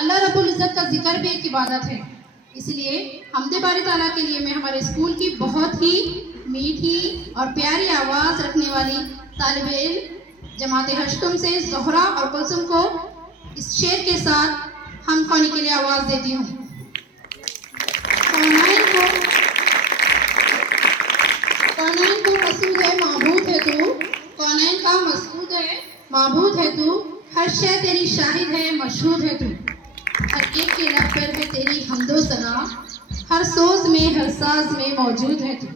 اللہ رب العزت کا ذکر بھی ایک عبادت ہے، اس لیے حمد باری تعالیٰ کے لیے میں ہمارے اسکول کی بہت ہی میٹھی اور پیاری آواز رکھنے والی طالب علم جماعت ہشتم سے زہرا اور کلثم کو اس شعر کے ساتھ ہم خوانی کے لیے آواز دیتی ہوں۔ کونین کو مسعود ہے معبود ہے تو، کونین کا مسعود ہے معبود ہے تو، ہر شے تیری شاہد ہے مشہود ہے تو، ہر ایک کے لب پر ہے تیری حمد و ثنا، ہر سوز میں ہر ساز میں موجود ہے تو۔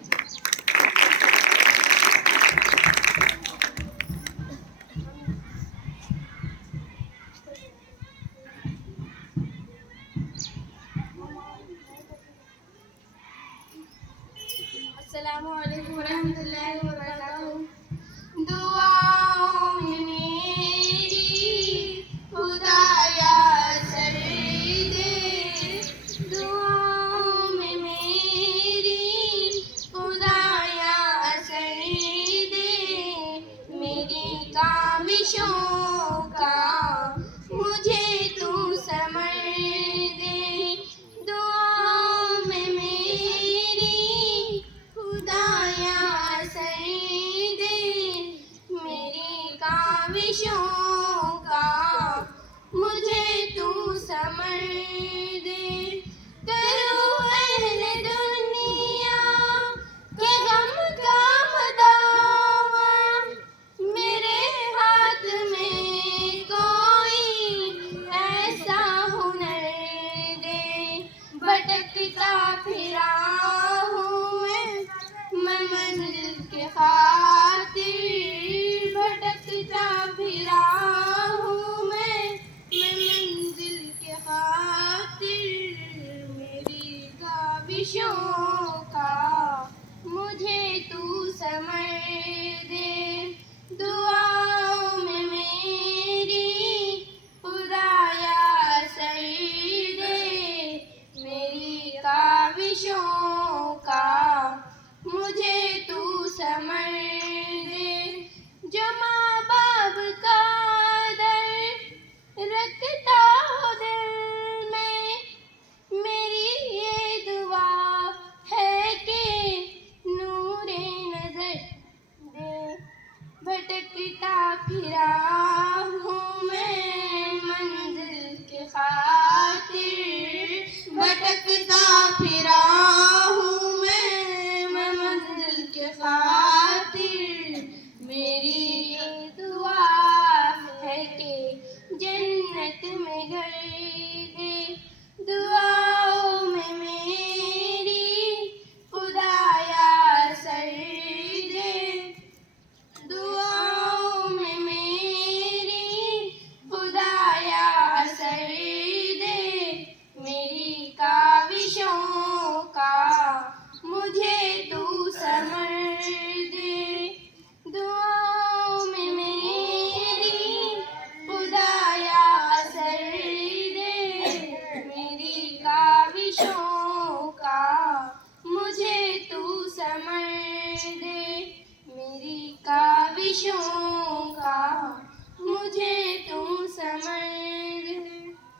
السلام علیکم ورحمۃ اللہ وبرکاتہ۔ دعاؤں میں میری خدایا سر دے، دعاؤں میں میری خدایا سر دے، میری کاوشوں کا مجھے تو ثمر دے، دعاؤں میں میری خدایا سر دے، میری کاوشوں کا مجھے تو ثمر دے، کرو اہل دنیا کے غم کا مداوا، میرے ہاتھ میں کوئی ایسا ہنر دے، بھٹکتا پھرا ہوں میں منزل کے خاطر، بھٹکتا پھرا ہوں میں منزل کے خاطر، میری کاوشوں کا مجھے تو ثمر دے، دعاؤں میں میری خدایا سر دے، میری کاوشوں کا مجھے تو ثمر دے، جو ماں باپ کا در رکھتا ہو دل میں، میری یہ دعا ہے کہ نور نظر دے، بھٹکتا پھرا ہوں میں منزل کے خاطر، بھٹکتا پھرا ہوں میں منزل کے خاطر، میری یہ دعا ہے کہ جنت میں گھر